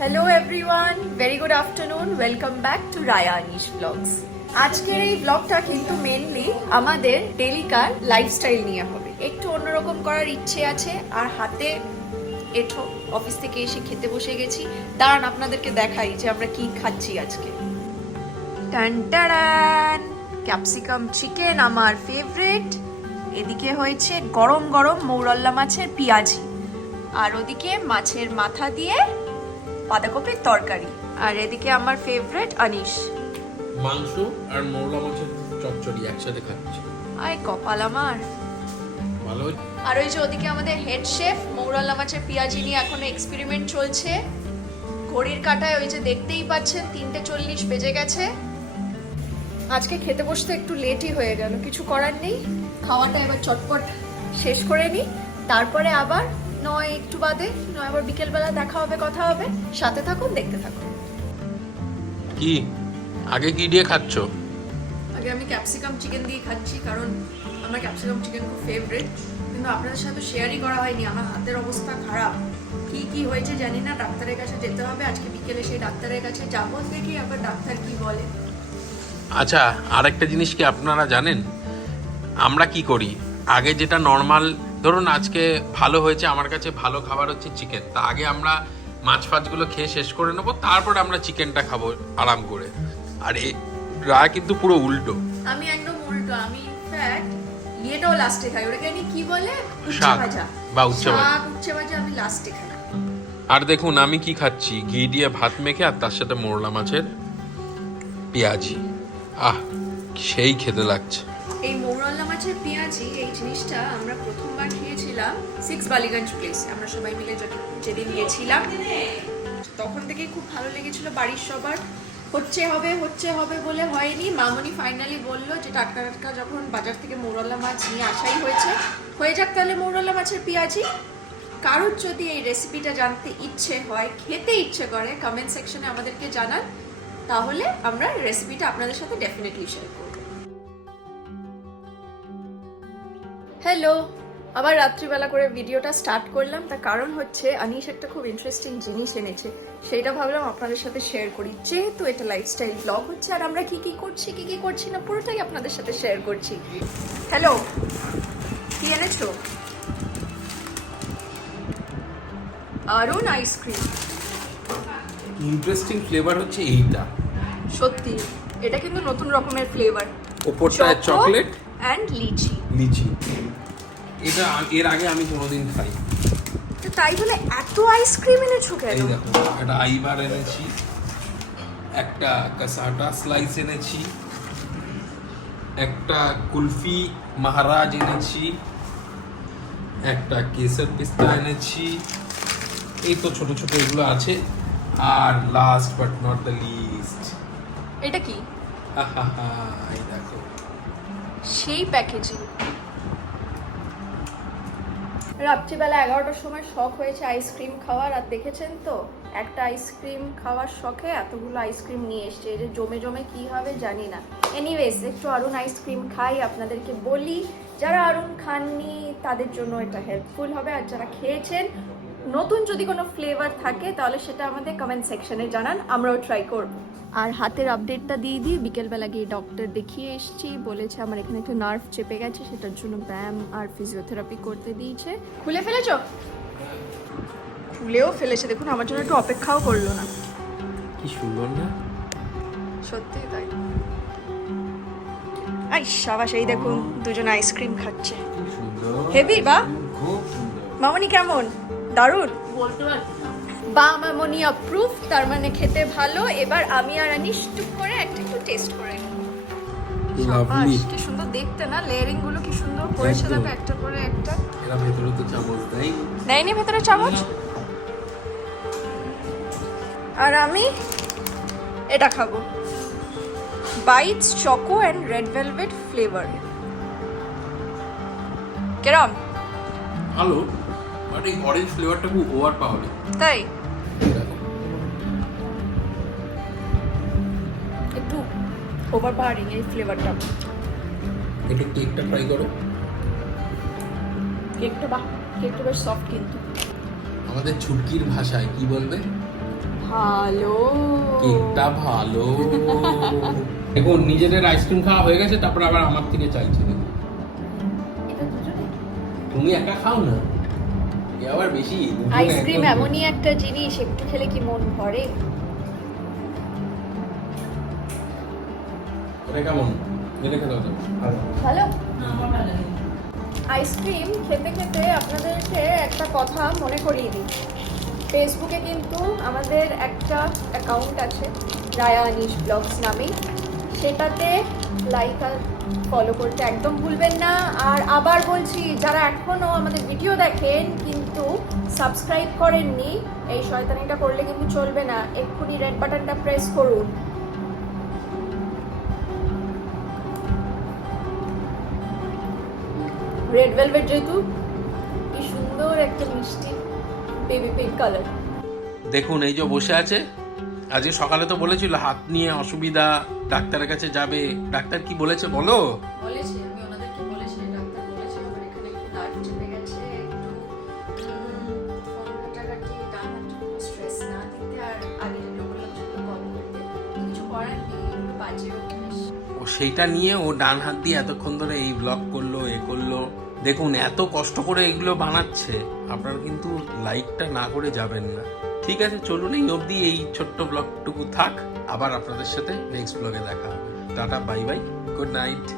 Hello everyone, very good afternoon, welcome back to Raya Anish blogs. আজকের এই ব্লগটা কিন্তু মেনলি আমাদের ডেলিকার লাইফস্টাইল নিয়ে হবে। একটু অন্যরকম করার ইচ্ছে আছে, আর হাতে এঠো অফিস থেকে এসে খেতে বসে গেছি। দাঁড়ান আপনাদেরকে দেখাই যে আমরা কি খাচ্ছি আজকে। টান টাড়ান, ক্যাপসিকাম চিকেন আমার ফেভারিট। এদিকে হয়েছে গরম গরম মৌরল্লা মাছের পেঁয়াজি, আর ওদিকে মাছের মাথা দিয়ে বাঁধাকপির তরকারি, আর এদিকে আমার ফেভারিট আনিশ মাংস আর মৌলা মাছের চচ্চড়ি একসাথে খাচ্ছি। আয় কপাল আমার ভালো। আর ওই যে ওদিকে আমাদের হেড শেফ মৌরল্লা মাছের পেঁয়াজি নিয়ে এখনো এক্সপেরিমেন্ট চলছে। ঘড়ির কাঁটায় ওই যে দেখতেই পাচ্ছেন 3:40 বেজে গেছে। আজকে খেতে বসতে একটু লেটই হয়ে গেল, কিছু করার নেই। খাওয়াটা এবার চটপট শেষ করে নিই, তারপরে আবার নয় একটু বাদে নয় আবার বিকেলবেলা দেখা হবে, কথা হবে। সাথে থাকুন, দেখতে থাকুন। কি আগে কি দিয়ে খাচ্ছো? আগে আমি ক্যাপসিকাম চিকেন দিয়ে খাচ্ছি, কারণ আমার ক্যাপসিকাম চিকেন খুব ফেভারিট। কিন্তু আপনাদের সাথে শেয়ারই করা হয়নি, আমার হাতের অবস্থা খারাপ। কি কি হয়েছে জানি না, ডাক্তারের কাছে যেতে হবে আজকে বিকেলে। সেই ডাক্তারের কাছে যাবো, দেখি আবার ডাক্তার কি বলে। আচ্ছা, আরেকটা জিনিস কি আপনারা জানেন, আমরা কি করি? আগে যেটা নর্মাল, ধরুন আজকে ভালো হয়েছে, আমার কাছে ভালো খাবার হচ্ছে চিকেন, তা আগে আমরা মাছ ফাছগুলো খেয়ে শেষ করে নেবো, তারপর আমরা চিকেনটা খাবো আরাম করে। আর এরা কিন্তু পুরো উল্টো। আমি একদম উল্টো, আমি ইনফ্যাক্ট ইয়েটাও লাস্টে খাই। ওটাকে আমি কি বলে, উচ্ছে শাক ভাজা বা উচ্ছে ভাজা। শাক, উচ্ছে ভাজা আমি লাস্টে খাই। আর দেখুন আমি কি খাচ্ছি, ঘি দিয়ে ভাত মেখে আর তার সাথে মোরলা মাছের পেঁয়াজি। আহ, সেই খেতে লাগছে। এই মৌরল্লা মাছের পেঁয়াজি, এই জিনিসটা আমরা প্রথমবার খেয়েছিলাম 6 বালিগঞ্জ প্লেসে। আমরা সবাই মিলে যেদিন গেছিলাম, তখন থেকেই খুব ভালো লেগেছিল। বাড়ির সবার হচ্ছে হবে বলে হয়নি। মামনি ফাইনালি বললো যে টাটকা টাটকা যখন বাজার থেকে মৌরল্লা মাছ নিয়ে আসাই হয়েছে, হয়ে যাক তাহলে মৌরল্লা মাছের পেঁয়াজি। কারোর যদি এই রেসিপিটা জানতে ইচ্ছে হয়, খেতে ইচ্ছে করে, কমেন্ট সেকশনে আমাদেরকে জানান, তাহলে আমরা রেসিপিটা আপনাদের সাথে ডেফিনেটলি শেয়ার করব। হ্যালো, আবার রাত্রিবেলা করে ভিডিওটা স্টার্ট করলাম। তার কারণ হচ্ছে আনিশ একটা খুব ইন্টারেস্টিং জিনিস এনেছে, সেইটা ভাবলাম আপনাদের সাথে শেয়ার করি। যেহেতু এটা লাইফস্টাইল ব্লগ হচ্ছে, আর আমরা কি কি করছি কি কি করছি না পুরোটাই আপনাদের সাথে শেয়ার করছি। হ্যালো, কি এনেছো? আরুন আইসক্রিম। ইন্টারেস্টিং ফ্লেভার হচ্ছে এইটা। সত্যি এটা কিন্তু নতুন রকমের ফ্লেভার। ওপরটায় চকলেট অ্যান্ড লিচি। লিচি। এটা এর আগে আমি কোনোদিন খাই। তাই বলে এত আইসক্রিম এনেছো কেন? এই দেখো, একটা আইবার এনেছি, একটা কাসাটা স্লাইস এনেছি, একটা কুলফি মহারাজ এনেছি, একটা কেসার পিস্তা এনেছি। এই তো ছোট ছোট এগুলো আছে। আর last but not the least, এটা কি? এই দেখো, সেই প্যাকেজিং। রাত্রিবেলা 11টার সময় শখ হয়েছে আইসক্রিম খাওয়ার, আর দেখেছেন তো একটা আইসক্রিম খাওয়ার শখে এতগুলো আইসক্রিম নিয়ে এসছে। এই যে জমে জমে কি হবে জানি না। এনিওয়েজ, একটু আরুন আইসক্রিম খাই, আপনাদেরকে বলি যারা আরুন খাননি তাদের জন্য এটা হেল্পফুল হবে, আর যারা খেয়েছেন নতুন যদি কোনো ফ্লেভার থাকে তাহলে সেটা আমাদের কমেন্ট সেকশনে জানান, আমরাও ট্রাই করব। আর হাতের আপডেটটা দিয়ে দিই, বিকেলবেলা গিয়ে ডক্টর দেখিয়ে এসেছি। বলেছে আমার এখানে একটু নার্ভ চেপে গেছে, সেটার জন্য ব্যায়াম আর ফিজিওথেরাপি করতে দিয়েছে। খুলে ফেলেছ? খুলেও ফেলেছে, দেখুন আমার জন্য একটু অপেক্ষাও করলো না। কি সুন্দর না? সত্যি তাই। আই সাবাস, এই দেখুন দুজন আইসক্রিম খাচ্ছে। কি সুন্দর, হেভি বা? খুব সুন্দর। মামনি কেমন? দারুণ বা? মামনি অ্যাপ্রুভ, তার মানে খেতে ভালো। এবার আমি আর আনিশ টুক করে একটা একটু টেস্ট করে নিই। লাভলি। কি সুন্দর দেখতে না, লেয়ারিং গুলো কি সুন্দর করেছে, একদম। দেখো একটা পরে একটা। এরা ভেতরে তো চামচ দেয়। নেয়নি ভেতরে চামচ। আর আমি এটা খাবো, bites choco and red velvet flavour. কেরম? ভালো, বাট এই অরেঞ্জ ফ্লেভারটা খুব ওভার পাওয়ারি। তাই একটু ওভার পাওয়ারিং এই ফ্লেভারটা। একটু কেকটা ট্রাই করো। কেকটা বেশ সফট, কিন্তু আমাদের ছুটকির ভাষায় কি বলবে? ভালো কেকটা ভালো। দেখুন নিজেদের আইসক্রিম খাওয়া হয়ে গেছে, তারপর আবার আমার থেকে চাইছে। দেখুন এটা দুজনে তুমি একা খাও না, এ আবার বেশি। দুজনে আইসক্রিম একদম- এমনই একটা জিনিস, একটু খেলে কি মন ভরে? এটা কেমন? এটা খেতে হতো ভালো। আইসক্রিম খেতে খেতে আপনাদেরকে একটা কথা মনে করিয়ে দিই। ফেসবুকে কিন্তু আমাদের একটা অ্যাকাউন্ট আছে রায়া আনিশ ব্লগস নামে, সেটাতে লাইক আর ফলো করতে একদম ভুলবেন না। আর আবার বলছি, যারা এখনও আমাদের ভিডিও দেখেন কিন্তু সাবস্ক্রাইব করেননি, এই শয়তানিটা করলে কিন্তু চলবে না। এক্ষুনি রেড বাটনটা প্রেস করুন। রেড ভেলভেট যেহেতু, কি সুন্দর একটা মিষ্টি বেবি পিঙ্ক কালার। দেখুন এই যে বসে আছে, আজকে সকালে তো বলেছিল হাত নিয়ে অসুবিধা, ডাক্তারের কাছে যাবে। ডাক্তার কি বলেছে বলো? বলেছি, আমি ওনাদেরকে বলেছি, ডাক্তার বলেছে আমার এখানে একটু দাগ চেপে গেছে, একটু ফোন ঘাটাঘাটি, ডান হাতে স্ট্রেস না দিতে, আর আগে যেগুলো বললাম সেগুলো কম করতে। কিছু করার নেই, একটু বাজে অভ্যেস। ও সেইটা নিয়ে ও ডান হাত দিয়ে এতক্ষণ ধরে এই ব্লগ করলো, এ করলো। দেখুন এত কষ্ট করে এগুলো বানাচ্ছে, আপনারা কিন্তু লাইকটা না করে যাবেন না। ঠিক আছে, চলুন এই অবধি এই ছোট্ট ব্লগটুকু থাক, আবার আপনাদের সাথে নেক্সট ব্লগে দেখা হবে। Tata, bye bye, good night.